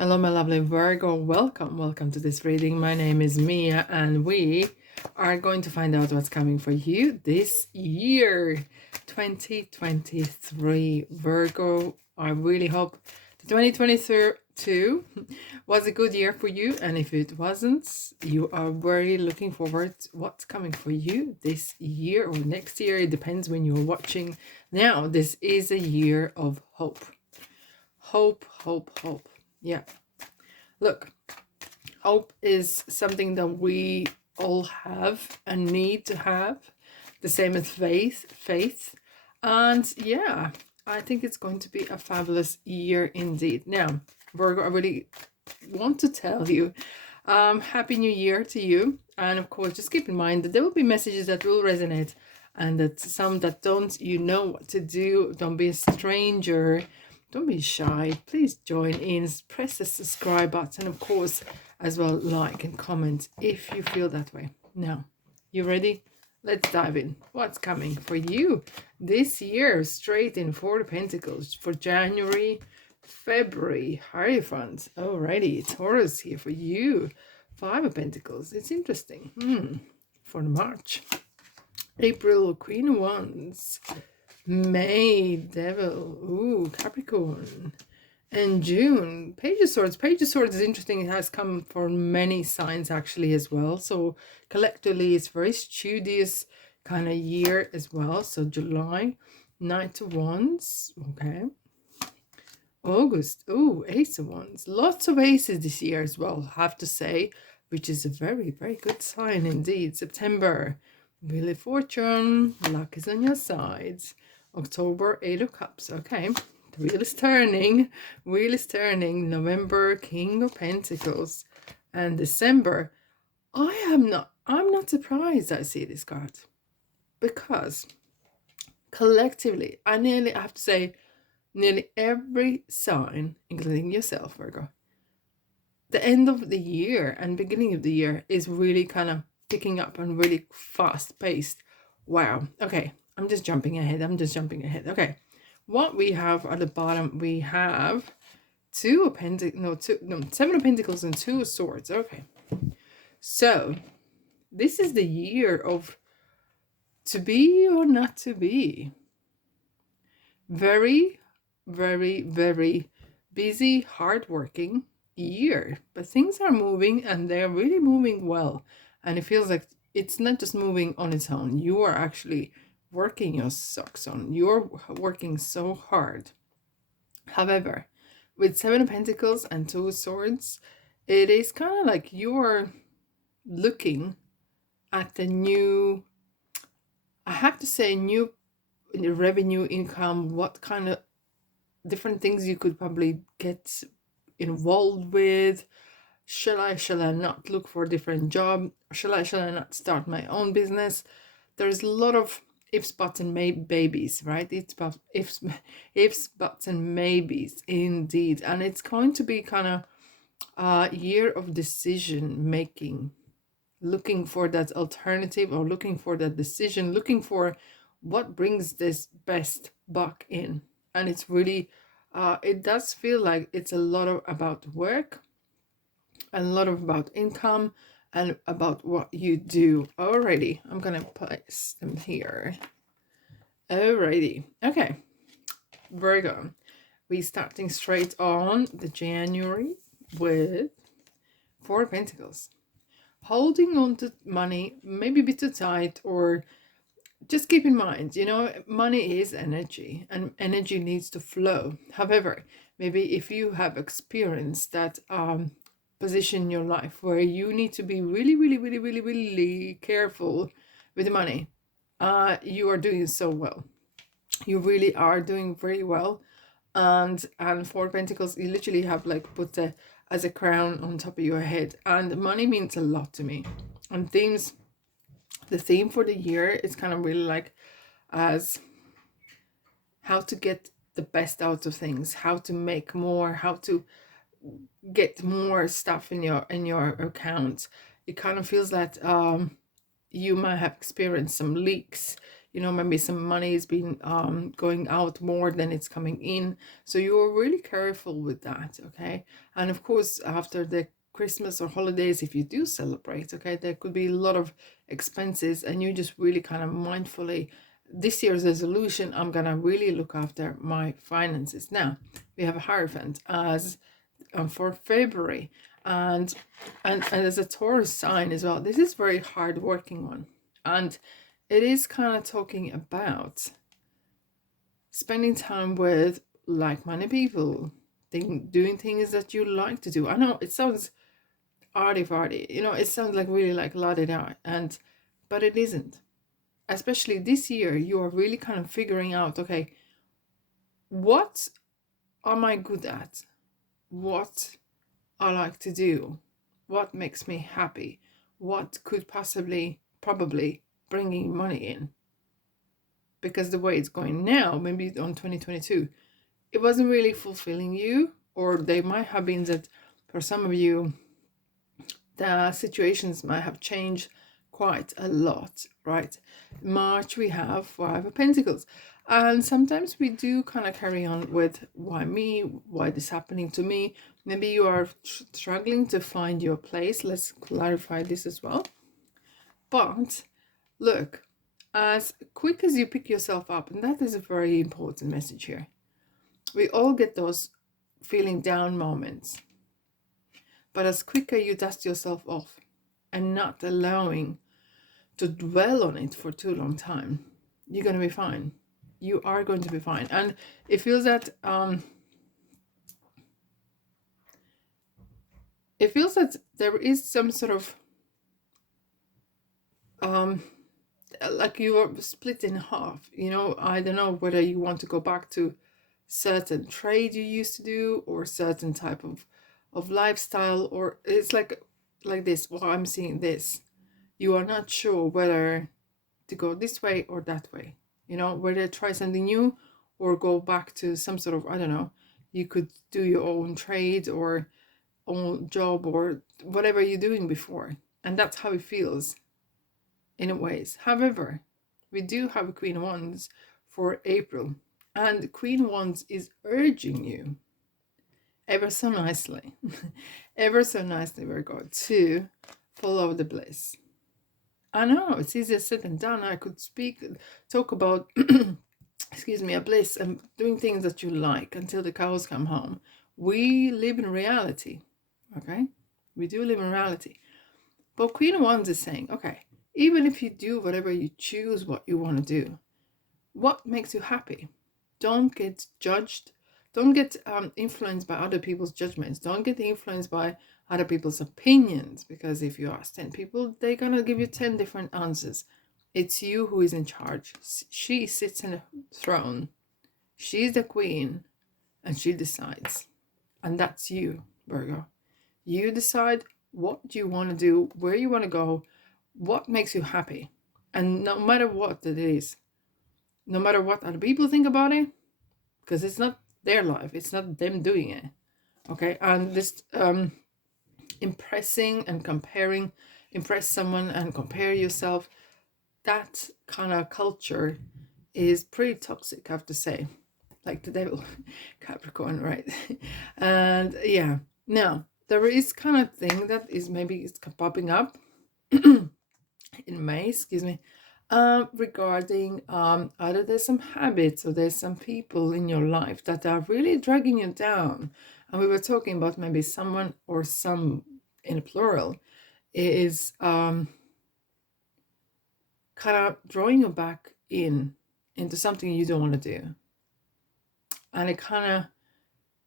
Hello, my lovely Virgo. Welcome to this reading. My name is Mia, and we are going to find out what's coming for you this year, 2023. Virgo, I really hope the 2022 was a good year for you, and if it wasn't, you are very looking forward to what's coming for you this year or next year. It depends when you're watching. Now, this is a year of hope. Hope. Yeah. Look, hope is something that we all have and need to have, the same as faith. And yeah, I think it's going to be a fabulous year indeed. Now, Virgo, I really want to tell you, Happy New Year to you. And of course, just keep in mind that there will be messages that will resonate and that some that don't, you know what to do. Don't be a stranger. Don't be shy. Please join in. Press the subscribe button, of course, as well, like and comment if you feel that way. Now, you ready? Let's dive in. What's coming for you this year? Straight in Four of Pentacles for January, February, Hierophant. Alrighty, Taurus here for you. Five of Pentacles. It's interesting. For March. April, Queen of Wands. May, Devil. Ooh, Capricorn. And June, Page of Swords. Page of Swords is interesting. It has come for many signs actually as well. So collectively, it's very studious kind of year as well. So July, Knight of Wands. Okay. August. Oh, Ace of Wands. Lots of aces this year as well, I have to say, which is a very, very good sign indeed. September, Wheel of Fortune. Luck is on your side. October, Eight of Cups. Okay. The wheel is turning. Wheel is turning. November, King of Pentacles. And December, I'm not surprised I see this card. Because collectively, I have to say, nearly every sign, including yourself, Virgo, the end of the year and beginning of the year is really kind of picking up and really fast paced. Wow. Okay. I'm just jumping ahead. Okay. What we have at the bottom, we have Seven of Pentacles and Two of Swords. Okay. So this is the year of to be or not to be. Very, very busy, hardworking year. But things are moving and they're really moving well. And it feels like it's not just moving on its own. You are actually working your socks on. You're working so hard. However, with Seven of Pentacles and Two of Swords, it is kind of like you're looking at the new, I have to say, new revenue income, what kind of different things you could probably get involved with. Shall I not look for a different job? Shall I not start my own business? There's a lot of ifs, buts, and babies, right? It's about ifs, buts, and maybes, indeed. And it's going to be kind of a year of decision making, looking for that alternative or looking for that decision, looking for what brings this best buck in. And it's really, it does feel like it's a lot about work, a lot about income, and about what you do. Alrighty, I'm gonna place them here. Alrighty, okay, Virgo, we starting straight on the January with Four of Pentacles. Holding on to money, maybe a bit too tight, or just keep in mind, money is energy and energy needs to flow. However, maybe if you have experienced that position in your life where you need to be really careful with the money, you are doing so well. You really are doing very well. And Four of Pentacles, you literally have like put as a crown on top of your head, and money means a lot to me. And the theme for the year is kind of really like as how to get the best out of things, how to make more, how to get more stuff in your account. It kind of feels that you might have experienced some leaks. you know, maybe some money is being going out more than it's coming in. So you're really careful with that, okay? And of course, after the Christmas or holidays, if you do celebrate, okay, there could be a lot of expenses, and you just really kind of mindfully, this year's resolution, I'm gonna really look after my finances. Now we have a Hierophant as for February, and as a Taurus sign as well. This is very hard working one, and it is kind of talking about spending time with like-minded people, doing things that you like to do. I know it sounds arty, you know, it sounds like really like la di da, and but it isn't. Especially this year, you are really kind of figuring out, okay, what am I good at? What I like to do? What makes me happy? What could probably bringing money in? Because the way it's going now, maybe on 2022, it wasn't really fulfilling you, or they might have been that for some of you, the situations might have changed quite a lot, right? March, we have Five of Pentacles. And sometimes we do kind of carry on with why me? Why this happening to me? Maybe you are struggling to find your place. Let's clarify this as well. But look, as quick as you pick yourself up, and that is a very important message here. We all get those feeling down moments. But as quicker you dust yourself off and not allowing to dwell on it for too long time, you're going to be fine. You are going to be fine. And it feels that there is some sort of like you are split in half. You know, I don't know whether you want to go back to certain trade you used to do, or certain type of lifestyle, or it's like this. Well, I'm seeing this. You are not sure whether to go this way or that way. You know, whether try something new or go back to some sort of, I don't know, you could do your own trade or own job or whatever you're doing before. And that's how it feels in a ways. However, we do have a Queen of Wands for April, and Queen of Wands is urging you ever so nicely, Virgo, to follow the bliss. I know it's easier said than done. I could talk about, excuse me, a bliss and doing things that you like until the cows come home. We live in reality, okay? We do live in reality. But Queen of Wands is saying, okay, even if you do whatever you choose what you want to do, what makes you happy? Don't get judged. Don't get influenced by other people's judgments. Don't get influenced by other people's opinions, because if you ask 10 people, they're going to give you 10 different answers. It's you who is in charge. She sits in a throne. She's the queen, and she decides. And that's you, Virgo. You decide what you want to do, where you want to go, what makes you happy. And no matter what it is, no matter what other people think about it, because it's not their life, it's not them doing it, okay? And this impressing and comparing, impress someone and compare yourself, that kind of culture is pretty toxic, I have to say. Like the devil, Capricorn, right? And yeah, now there is kind of thing that is maybe it's popping up in May, excuse me, regarding either there's some habits or there's some people in your life that are really dragging you down. And we were talking about maybe someone or some in a plural is kind of drawing you back into something you don't want to do. And it kind of,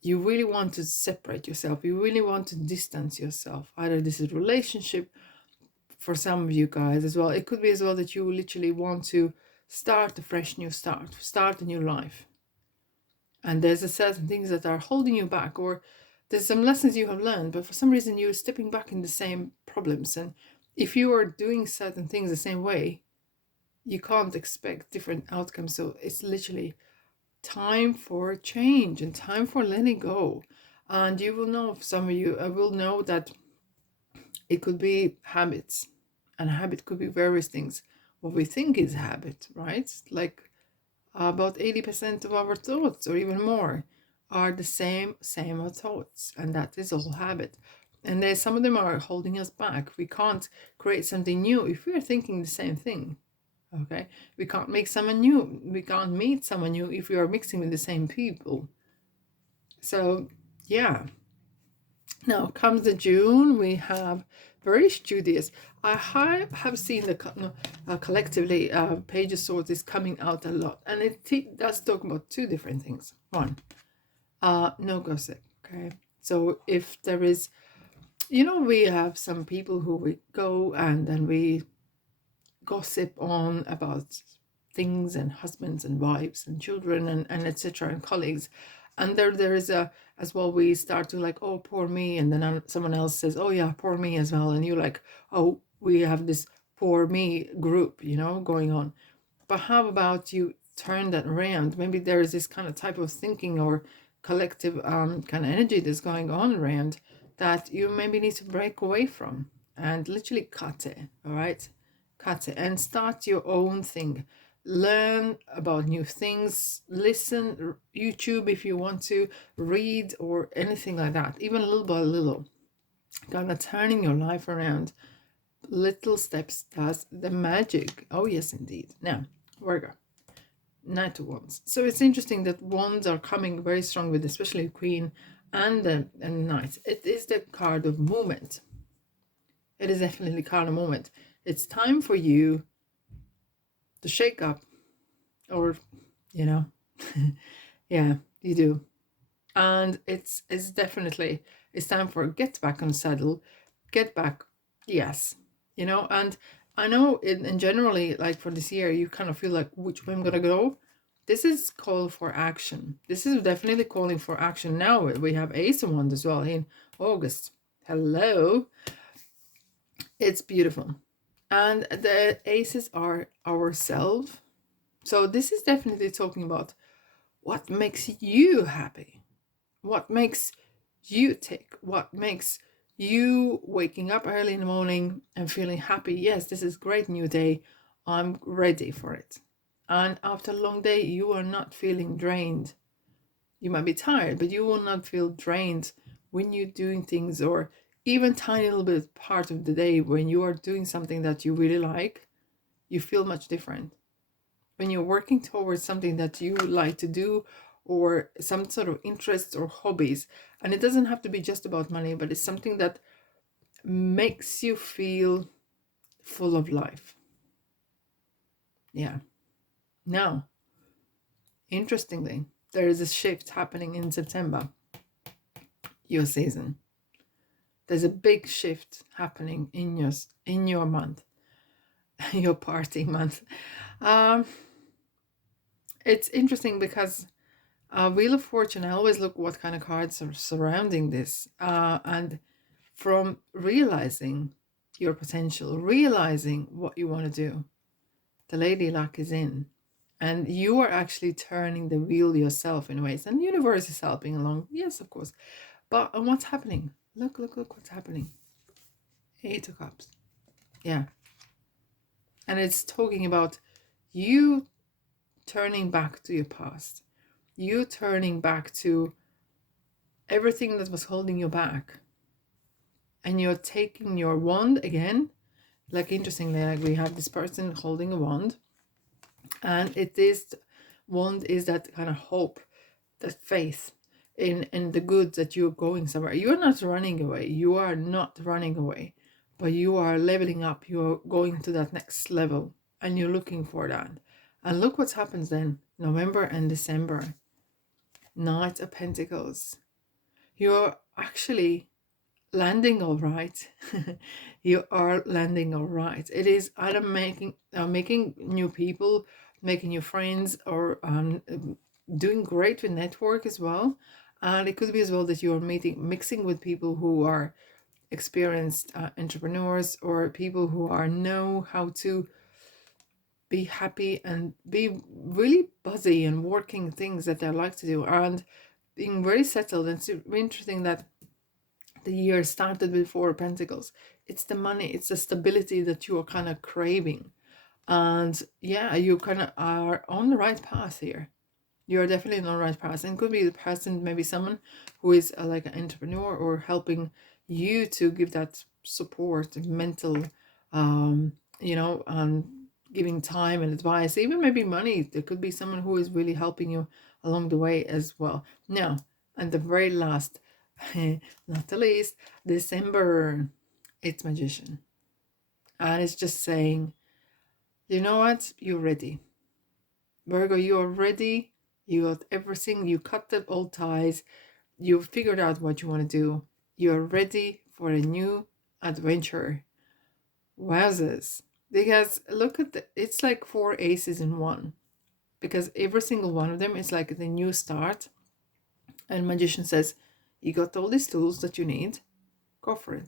you really want to separate yourself. You really want to distance yourself. Either this is a relationship for some of you guys as well. It could be as well that you literally want to start a fresh new start a new life. And there's a certain things that are holding you back, or there's some lessons you have learned, but for some reason you're stepping back in the same problems. And if you are doing certain things the same way, you can't expect different outcomes. So it's literally time for change and time for letting go. And you will know, some of you will know that it could be habits, and habit could be various things. what we think is habit, right? Like about 80% of our thoughts, or even more, are the same old thoughts, and that is all habit. And there's some of them are holding us back. We can't create something new if we are thinking the same thing. Okay, we can't make someone new. We can't meet someone new if we are mixing with the same people. So yeah. Now comes the June, we have very studious. I have seen the collectively Page of Swords is coming out a lot, and it does talk about two different things. One, no gossip. Okay, so if there is, we have some people who we go and then we gossip on about things and husbands and wives and children and etc. and colleagues, and there is a as well, we start to like, oh, poor me, and then someone else says, oh yeah, poor me as well, and you're like, oh, we have this poor me group, going on. But how about you turn that around? Maybe there is this kind of type of thinking or collective kind of energy that's going on around that you maybe need to break away from and literally cut it. All right, cut it and start your own thing. Learn about new things, listen, YouTube if you want to, read or anything like that, even little by little, kind of turning your life around. Little steps does the magic. Oh yes, indeed. Now, Virgo, Knight of Wands. So it's interesting that Wands are coming very strong with especially Queen and the Knight. It is the card of movement. It is definitely a card of movement. It's time for you to shake up, or yeah, you do. And it's definitely, it's time for get back on saddle, get back. Yes, and I know in generally, like for this year, you kind of feel like which way I'm gonna go. This is call for action. This is definitely calling for action. Now we have Ace of Wands as well in August. Hello, it's beautiful. And the aces are ourselves. So this is definitely talking about what makes you happy, what makes you tick, what makes you waking up early in the morning and feeling happy. Yes, this is a great new day. I'm ready for it. And after a long day, you are not feeling drained. You might be tired, but you will not feel drained when you're doing things, or even tiny little bit part of the day when you are doing something that you really like. You feel much different when you're working towards something that you like to do, or some sort of interests or hobbies. And it doesn't have to be just about money, but it's something that makes you feel full of life. Yeah. Now, interestingly, there is a shift happening in September, your season. There's a big shift happening in your month, your party month. It's interesting because Wheel of Fortune, I always look what kind of cards are surrounding this. And from realizing your potential, realizing what you want to do, the Lady Luck is in. And you are actually turning the wheel yourself in ways. And the universe is helping along. Yes, of course. But what's happening? Look what's happening. 8 of Cups. Yeah. And it's talking about you turning back to your past. You turning back to everything that was holding you back. And you're taking your wand again. Like, interestingly, like we have this person holding a wand. And wand is that kind of hope, that faith in the good, that you're going somewhere. You're not running away. You are not running away. But you are leveling up. You're going to that next level. And you're looking for that. And look what happens then. November and December. Knight of Pentacles. You're actually landing all right. You are landing all right. It is either making new people, making new friends, or doing great with network as well. And it could be as well that you're mixing with people who are experienced entrepreneurs, or people who know how to be happy and be really buzzy and working things that they like to do, and being very settled. And it's interesting that the year started with 4 of Pentacles. It's the money, it's the stability that you are kind of craving. And yeah, you kind of are on the right path here. You're definitely on the right path, and could be the person, maybe someone who is like an entrepreneur or helping you to give that support, mental, and giving time and advice, even maybe money. There could be someone who is really helping you along the way as well. Now, and the very last, not the least, December, it's Magician. And it's just saying, you know what? You're ready. Virgo, you are ready. You got everything. You cut the old ties. You figured out what you want to do. You are ready for a new adventure. Wowzers. Because look at it's like 4 aces in one. Because every single one of them is like the new start. And Magician says, you got all these tools that you need. Go for it.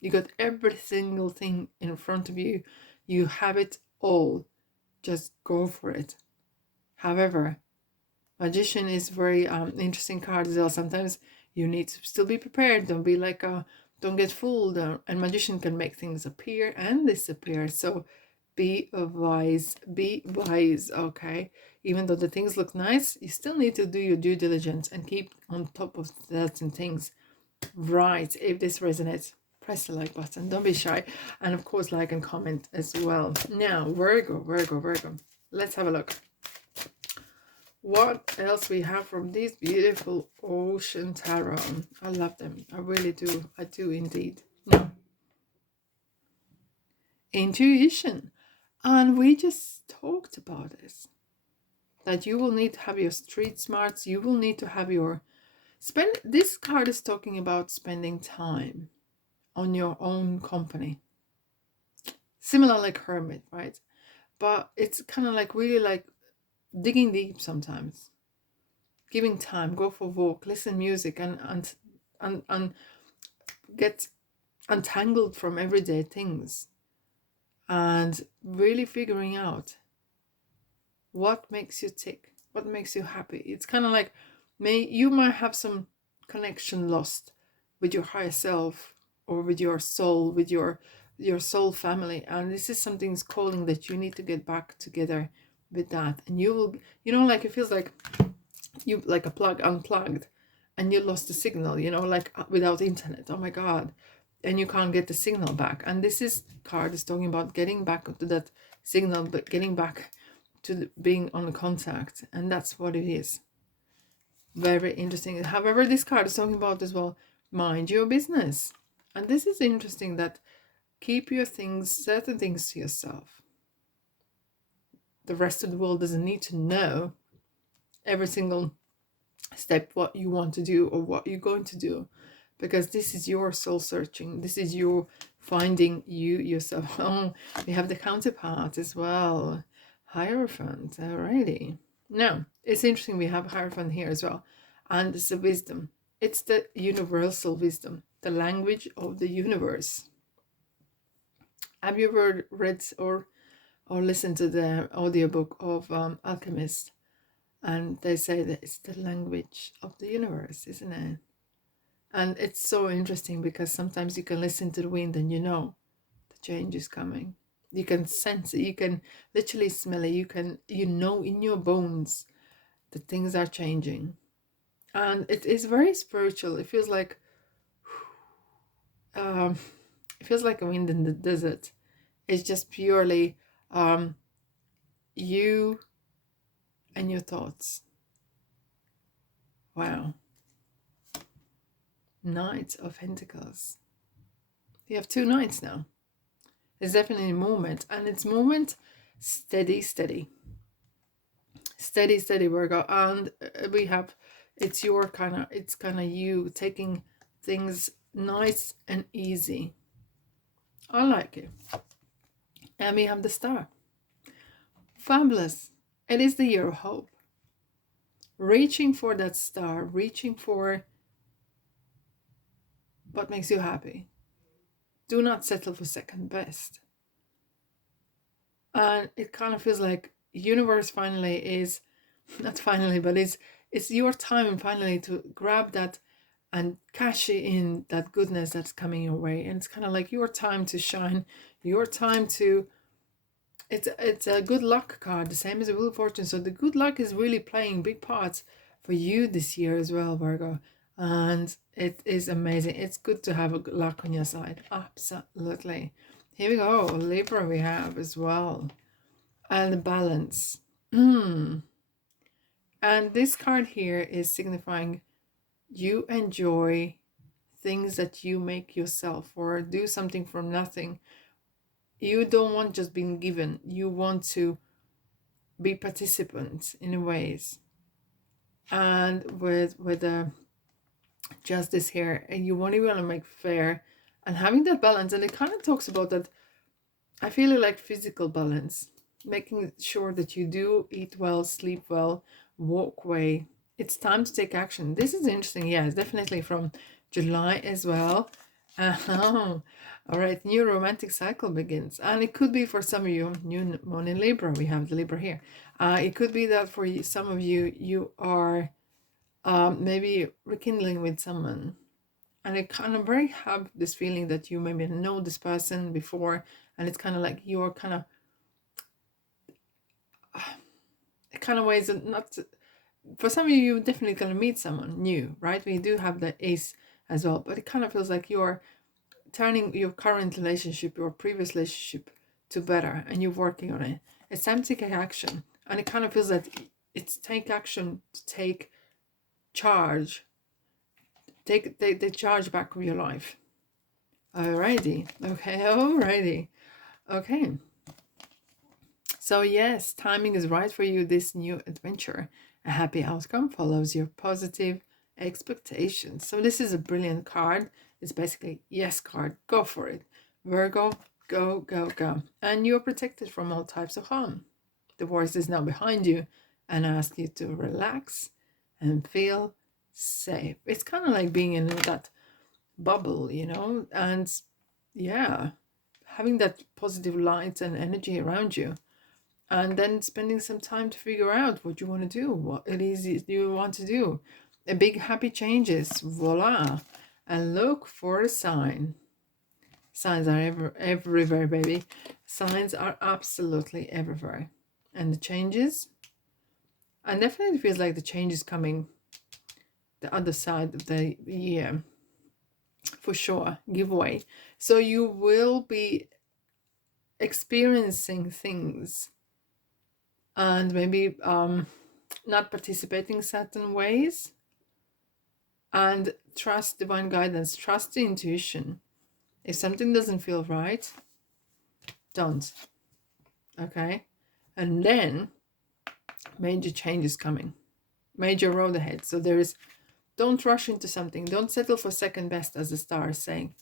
You got every single thing in front of you. You have it all. Just go for it. However, Magician is very interesting card as well. Sometimes you need to still be prepared. Don't be like don't get fooled. And Magician can make things appear and disappear. So be wise. Be wise. Okay. Even though the things look nice, you still need to do your due diligence and keep on top of certain things. Right. If this resonates, press the like button. Don't be shy. And of course, like and comment as well. Now, Virgo. Let's have a look. What else we have from these beautiful ocean tarot? I love them. I really do. I do indeed. Now, intuition. And we just talked about this. That you will need to have your street smarts. You will need to have your this card is talking about spending time on your own company. Similar like hermit, right? But it's kind of like really like digging deep sometimes. Giving time, go for a walk, listen music, and get untangled from everyday things, and really figuring out what makes you tick, what makes you happy. It's kind of like you might have some connection lost with your higher self or with your soul, with your soul family, and this is something's calling that you need to get back together with that. And you will, like it feels like you like a plug unplugged and you lost the signal, like without internet. Oh my god. And you can't get the signal back. And this card is talking about getting back to that signal, but getting back to being on contact. And that's what it is. Very interesting. However, this card is talking about as well, mind your business. And this is interesting, that keep your certain things to yourself. The rest of the world doesn't need to know every single step what you want to do or what you're going to do, because this is your soul searching. This is your finding yourself. Oh, we have the counterpart as well, Hierophant. Alrighty. Now it's interesting, we have Hierophant here as well, and it's the wisdom. It's the universal wisdom, the language of the universe. Have you ever read or listened to the audiobook of Alchemist? And they say that it's the language of the universe, isn't it? And it's so interesting because sometimes you can listen to the wind and the change is coming. You can sense it. You can literally smell it. You can, in your bones that things are changing. And it is very spiritual. It feels like, it feels like a wind in the desert. It's just purely you and your thoughts. Wow. Knight of Pentacles. You have 2 knights now. There's definitely movement, and it's movement steady, Virgo. And we have, it's kind of you taking things nice and easy. I like it. And we have the star. Fabulous. It is the year of hope. Reaching for that star, reaching for what makes you happy. Do not settle for second best. And it kind of feels like universe finally is, not finally, but it's your time finally to grab that and cash in that goodness that's coming your way. And it's kind of like your time to shine, your time to It's a good luck card, the same as the Wheel of Fortune. So the good luck is really playing big parts for you this year as well, Virgo. And it is amazing. It's good to have a good luck on your side. Absolutely. Here we go. Libra we have as well. And the balance. And this card here is signifying you enjoy things that you make yourself or do something from nothing. You don't want just being given. You want to be participants in ways. And with the justice here, and you want to make fair and having that balance. And it kind of talks about that. I feel like physical balance, making sure that you do eat well, sleep well, walk well. It's time to take action. This is interesting. Yeah, it's definitely from July as well. All right, new romantic cycle begins. And it could be for some of you, new moon in Libra. We have the Libra here. It could be that for you, some of you, you are maybe rekindling with someone. And I kind of very have this feeling that you maybe know this person before, and it's kind of like you're kind of ways that not for some of you, you're definitely going to meet someone new, right? We do have the ace as well, but it kind of feels like you're turning your current relationship, your previous relationship to better, and you're working on it. It's time to take action, and it kind of feels that it's take action to take charge, take the charge back of your life. Alrighty, okay. So yes, timing is right for you. This new adventure, a happy outcome follows your positive expectations. So this is a brilliant card. It's basically yes card. Go for it, Virgo. Go, go, go. And you're protected from all types of harm. The worst is now behind you, and I ask you to relax and feel safe. It's kind of like being in that bubble, you know, and yeah, having that positive light and energy around you, and then spending some time to figure out what you want to do, what it is you want to do. A big happy changes, voila, and look for a sign. Signs are everywhere, baby. Signs are absolutely everywhere. And the changes, and definitely feels like the change is coming the other side of the year, for sure. Giveaway. So you will be experiencing things and maybe not participating certain ways, and trust divine guidance, trust the intuition. If something doesn't feel right, don't. Okay? And then major changes coming, major road ahead. So don't rush into something, don't settle for second best, as the star is saying.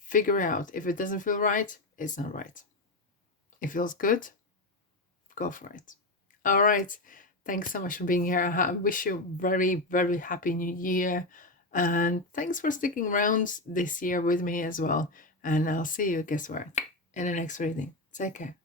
Figure out if it doesn't feel right, it's not right. It feels good, go for it. All right, thanks so much for being here. I wish you a very, very happy new year, and thanks for sticking around this year with me as well. And I'll see you, guess where, in the next reading. Take care.